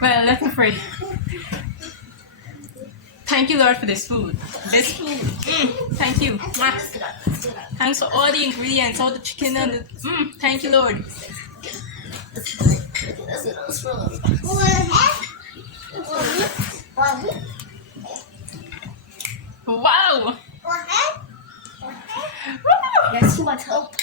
Well, let's pray. Thank you, Lord, for this food. This food. Thank you. Mwah. Thanks for all the ingredients, all the chicken and the. Thank you, Lord. Wow. Woo. There's too much help.